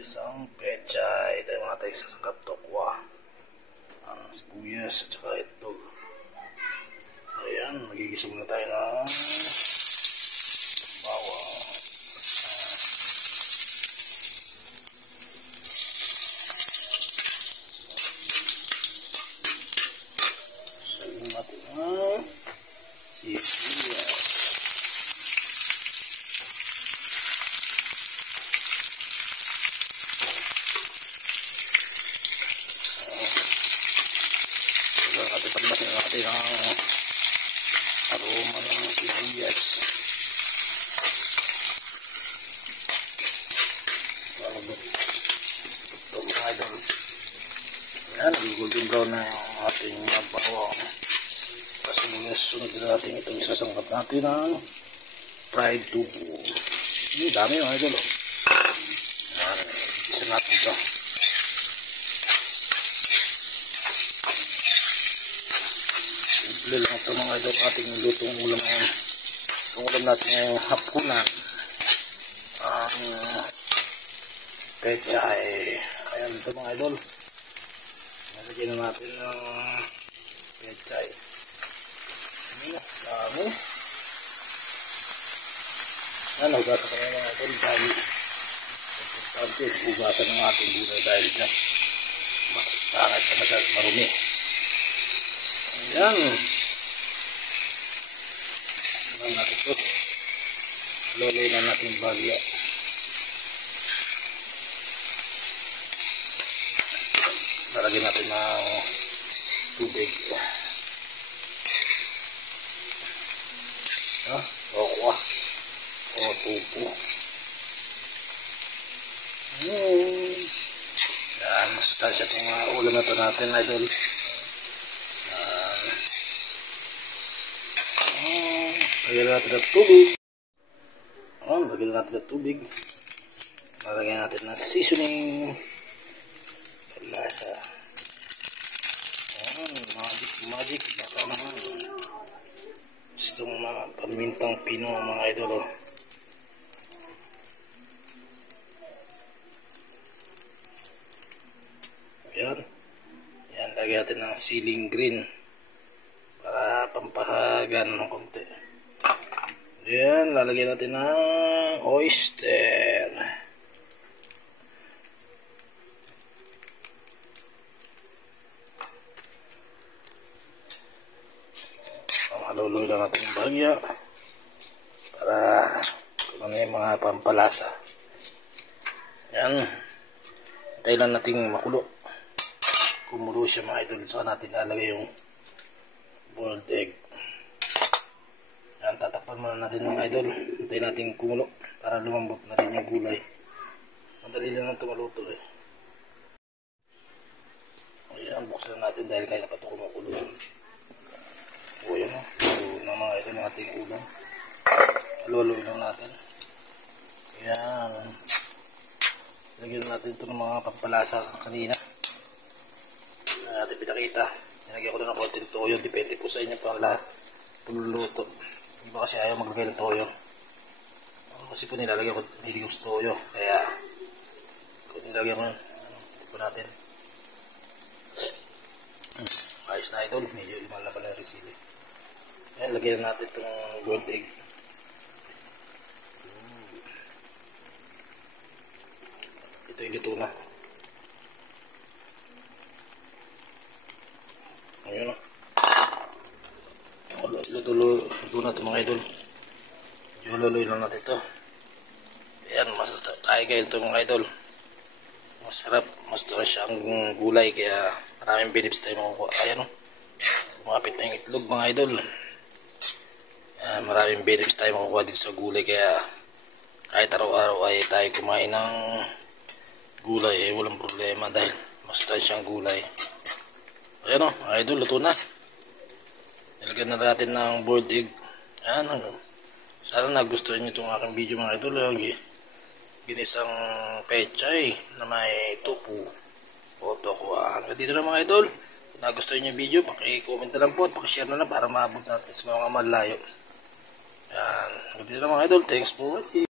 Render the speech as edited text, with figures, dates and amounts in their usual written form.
isang pechay. Tayo mga tayo sa sangkap tokwa. Sibuyas at saka itlog. Ayan, magigisa muna tayo ng bawang. Sabi natin ang sibuyas. Pagbasin natin ang aroma ng sibuyas. Ito mga idol. Ayan, golden brown na yung ating bawang. Sibuyas, sunod na natin itong isasangkap natin ng fried tubo. Dami mga idol. Ayan, isa natin ito. Lang ito mga idol, ating lutong ulam ngayon. Itong ulam natin ngayong hapunan ang pechay. Ayan ito mga idol, nalagyan na natin ng pechay. Dami. Ayan, hugasan ko mga idol dahil importante hugasan ng ating gulay dahil dyan mas tangad sa masyadong marumi. Ayan, natin ito. Loloy na natin bagya. Lalagyan natin ng tubig. Okwa o tupo. Yan, masustansya itong ulam na ito natin, idol. Lagyan natin ng tubig. Lagyan natin ng tubig. Lalagyan natin ng seasoning. Lasa. Magic. Baka naman. Gustong mga pamintang pino mga idol. Ayan. Ayan, lagyan natin ng siling green. Para pampahagan ng konti. Ayan, lalagyan natin ng oyster. Maluloy lang natin yung bagya para ano yung mga pampalasa. Ayan, hintay lang natin makulo. Kumulo siya mga idol. Saka natin lalagay yung boiled egg. Ayan, tatakpan muna natin ng idol. Hintayin natin kumulo para lumambot na rin yung gulay. Madali lang ito maluto eh. Ayan, buksan natin dahil kaya na pa ito kumukulo. O yan o. Luto na mga idol ng ating ulam. Luluin lang natin. Ayan. Lagyan natin ito ng mga pampalasa kanina. Ayan natin pinakita. Nilagyan ko na ng konting toyo. Depende po sa inyo pagluluto. Iba kasi ayaw maglagay ng toyo. Kasi po nilalagyan ko hilig ko sa toyo. Kaya kung nilagyan ko ito natin. Ayos na idol. Medyo lumalaban na rin sili. Ayan, lagyan natin itong gold egg. Ito yung luto na. Ayun o. Luto na ito mga idol. Lululoy lang natin ito. Ayan, masasay kayo ito mga idol. Masarap, masustansya ang gulay kaya maraming benefits tayo makukuha. Ayan o. Kumapit na yung itlog mga idol. Ayan, maraming benefits tayo makukuha dito sa gulay kaya kahit araw-araw ay tayo kumain ng gulay eh walang problema dahil masustansya ang gulay. Ayan o mga idol, luto na. Nilagyan na natin ng boiled egg. Ayan, sana nagustuhan nyo itong aking video mga idol. Ginisang pechay na may tupo o tokwa. Hanggang dito na mga idol. Kung nagustuhan nyo yung video, paki-comment na lang po at paki-share na lang para maabot natin sa mga malayo. Yan. Hanggang dito na mga idol. Thanks for watching.